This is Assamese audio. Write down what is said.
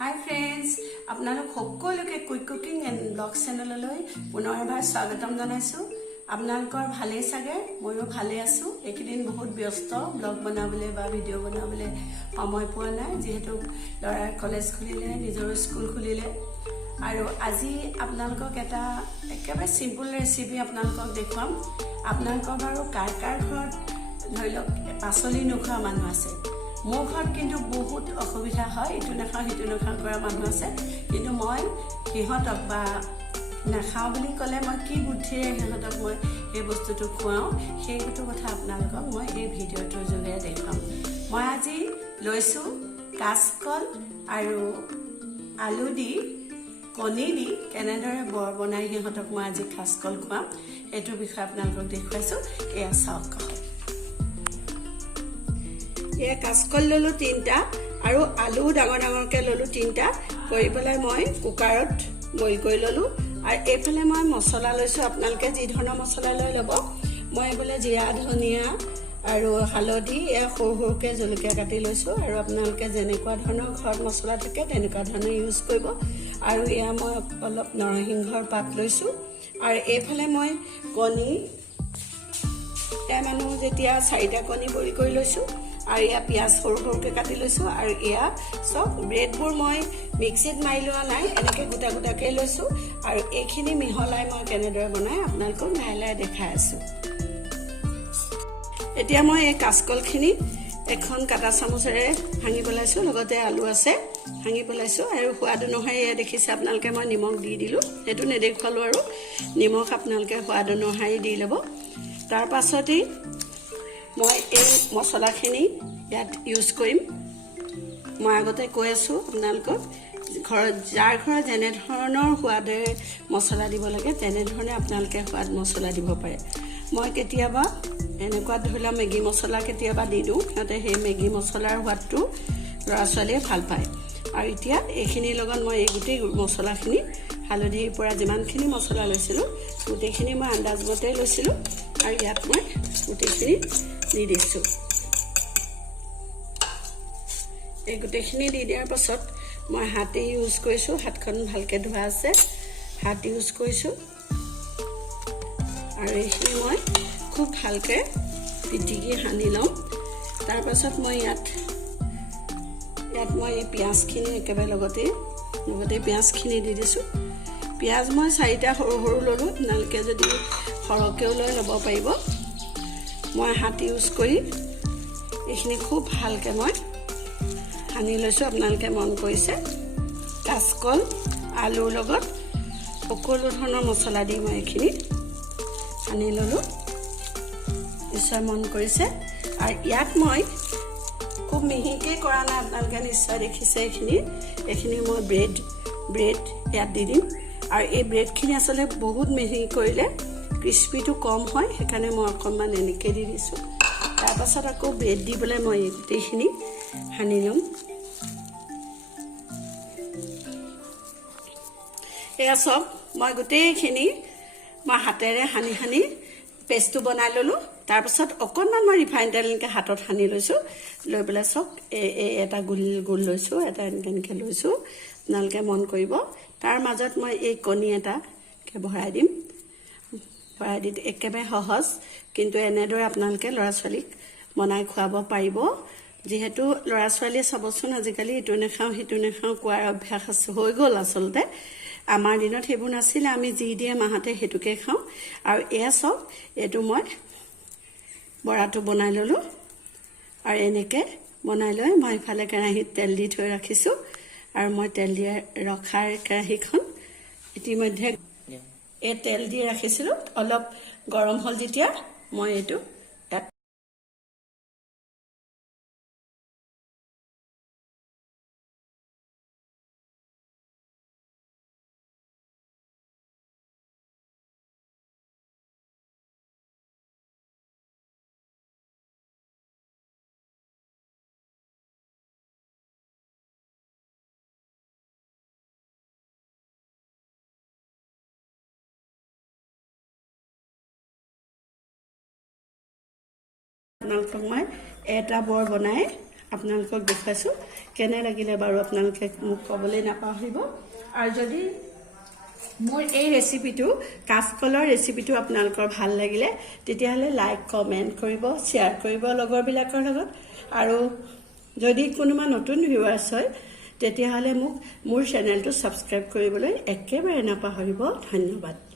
हाय फ्रेंड्स আপোনালোক সকলোকে কুইক কুকিং এণ্ড ব্লগ চেনেললৈ পুনৰ এবাৰ স্বাগতম জনাইছো। আপোনালোকৰ ভালে চাগে, ময়ো ভালে আছো। এইকেইদিন বহুত ব্যস্ত, ব্লগ বনাবলৈ বা ভিডিঅ' বনাবলৈ সময় পোৱা নাই, যিহেতু ল'ৰাৰ কলেজ খুলিলে, নিজৰ স্কুল খুলিলে। আৰু আজি আপোনালোকক এটা একেবাৰে চিম্পল ৰেচিপি আপোনালোকক দেখুৱাম। আপোনালোকৰ বাৰু কাৰ কাৰ ঘৰত ধৰি লওক পাচলি নোখোৱা মানুহ আছে, মোৰ ঘৰত কিন্তু বহুত অসুবিধা হয়, ইটো নাখাওঁ সিটো নাখাওঁ কৰা মানুহ আছে। কিন্তু মই সিহঁতক বা নাখাওঁ বুলি ক'লে মই কি বুদ্ধিৰে সিহঁতক মই এই বস্তুটো খুৱাওঁ, সেইটো কথা আপোনালোকক মই এই ভিডিঅ'টোৰ যোগেৰে দেখুৱাম। মই আজি লৈছোঁ কাচকল আৰু আলু দি কণী দি কেনেদৰে বৰ বনাই সিহঁতক মই আজি কাচকল খুৱাম, এইটোৰ বিষয়ে আপোনালোকক দেখুৱাইছোঁ। এয়া চাওক। এয়া কাচকল ললো 3টা আৰু আলু ডাঙৰ ডাঙৰকে ললো 3টা কৰি পেলাই মই কুকাৰত বইল কৰি ললো। আৰু এইফালে মই মছলা লৈছো, আপোনালোকে যি ধৰণৰ মছলা লৈ ল'ব। মই এইফালে জিৰা, ধনিয়া আৰু হালধি, এয়া সৰু সৰুকে জলকীয়া কাটি লৈছো। আৰু আপোনালোকে যেনেকুৱা ধৰণৰ ঘৰত মছলা থাকে তেনেকুৱা ধৰণে ইউজ কৰিব। আৰু এয়া মই অলপ নৰসিংহৰ পাত লৈছো। আৰু এইফালে মই কণী, মানুহ যেতিয়া 4টা কণী বইল কৰি লৈছো। আৰু এয়া পিঁয়াজ সৰু সৰুকৈ কাটি লৈছোঁ। আৰু এয়া চব ব্ৰেডবোৰ মই মিক্সিত মাৰি লোৱা নাই, এনেকৈ গোটা গোটাকৈ লৈছোঁ। আৰু এইখিনি মিহলাই মই কেনেদৰে বনাই আপোনালোকক লাহে লাহে দেখাই আছোঁ। এতিয়া মই এই কাচকলখিনি এখন কাটা চামুচেৰে ভাঙি পেলাইছোঁ, লগতে আলু আছে ভাঙি পেলাইছোঁ। আৰু সোৱাদ অনুসাৰি এয়া দেখিছে আপোনালোকে মই নিমখ দি দিলোঁ, সেইটো নেদেখুৱালোঁ। আৰু নিমখ আপোনালোকে সোৱাদ অনুসাৰি দি ল'ব। তাৰ পাছতেই মই এই মছলাখিনি ইয়াত ইউজ কৰিম। মই আগতে কৈ আছোঁ আপোনালোকক, ঘৰত যাৰ ঘৰত যেনেধৰণৰ সোৱাদেৰে মছলা দিব লাগে তেনেধৰণে আপোনালোকে সোৱাদ মছলা দিব পাৰে। মই কেতিয়াবা এনেকুৱা ধৰি লওক মেগী মছলা কেতিয়াবা দি দিওঁ, সিহঁতে সেই মেগী মছলাৰ সোৱাদটো ল'ৰা ছোৱালীয়ে ভাল পায়। আৰু এতিয়া এইখিনিৰ লগত মই এই গোটেই মছলাখিনি, হালধিৰ পৰা যিমানখিনি মছলা লৈছিলোঁ গোটেইখিনি মই আন্দাজমতে লৈছিলোঁ। আৰু ইয়াত মই গোটেইখিনি দি দিছোঁ। এই গোটেইখিনি দি দিয়াৰ পাছত মই হাতে ইউজ কৰিছোঁ, হাতখন ভালকৈ ধোৱা আছে, হাত ইউজ কৰিছোঁ। আৰু এইখিনি মই খুব ভালকৈ পিটিকি সানি ল'ম। তাৰপাছত মই ইয়াত মই এই পিঁয়াজখিনি একেবাৰে লগতে পিঁয়াজখিনি দি দিছোঁ। পিঁয়াজ মই 4টা সৰু সৰু ল'লোঁ, আপোনালোকে যদি সৰহকৈও লৈ ল'ব পাৰিব। মই হাত ইউজ কৰি এইখিনি খুব ভালকৈ মই সানি লৈছোঁ। আপোনালোকে মন কৰিছে কাচকল আলুৰ লগত সকলো ধৰণৰ মছলা দি মই এইখিনি সানি ল'লোঁ, নিশ্চয় মন কৰিছে। আৰু ইয়াত মই খুব মিহিকৈ কৰা নাই, আপোনালোকে নিশ্চয় দেখিছে। এইখিনি মই ব্ৰেড ইয়াত দি দিম। আৰু এই ব্ৰেডখিনি আচলতে বহুত মিহি কৰিলে ক্ৰিস্পিটো কম হয়, সেইকাৰণে মই অকণমান এনেকৈ দি দিছোঁ। তাৰপাছত আকৌ ব্ৰেড দি পেলাই মই এই গোটেইখিনি সানি ল'ম। এয়া চব মই গোটেইখিনি মই হাতেৰে সানি পেষ্টটো বনাই ল'লোঁ। তাৰপাছত অকণমান মই ৰিফাইন তেল এনেকৈ হাতত সানি লৈছোঁ, লৈ পেলাই চব এটা গোল লৈছোঁ, এটা এনেকৈ লৈছোঁ। আপোনালোকে মন কৰিব। তাৰ মাজত মই এই কণী এটা ভৰাই দিম। ভৰাই দি একেবাৰে সহজ, কিন্তু এনেদৰে আপোনালোকে ল'ৰা ছোৱালীক বনাই খুৱাব পাৰিব। যিহেতু ল'ৰা ছোৱালীয়ে চাবচোন আজিকালি ইটো নাখাওঁ সিটো নাখাওঁ কোৱাৰ অভ্যাস আছে, হৈ গ'ল আচলতে। আমাৰ দিনত সেইবোৰ নাছিলে, আমি যি দিয়ে মাহঁতে সেইটোকে খাওঁ। আৰু এয়া চব এইটো মই বৰাটো বনাই ল'লোঁ। আৰু এনেকৈ বনাই লৈ মই ইফালে কেৰাহীত তেল দি থৈ ৰাখিছোঁ। আৰু মই তেল দি ৰখাৰ কেৰাহীখন ইতিমধ্যে এই তেল দি ৰাখিছিলোঁ, অলপ গৰম হ'ল যেতিয়া মই এইটো ইয়াত আপোনালোকক মই এটা বৰ বনাই আপোনালোকক দেখাইছোঁ কেনে লাগিলে বাৰু আপোনালোকে মোক ক'বলৈ নাপাহৰিব আৰু যদি মোৰ এই ৰেচিপিটো কাচকলৰ ৰেচিপিটো আপোনালোকৰ ভাল লাগিলে তেতিয়াহ'লে লাইক কমেণ্ট কৰিব শ্বেয়াৰ কৰিব লগৰবিলাকৰ লগত আৰু যদি কোনোবা নতুন ভিউৱাৰ্ছ হয় তেতিয়াহ'লে মোক মোৰ চেনেলটো ছাবস্ক্ৰাইব কৰিবলৈ একেবাৰে নাপাহৰিব ধন্যবাদ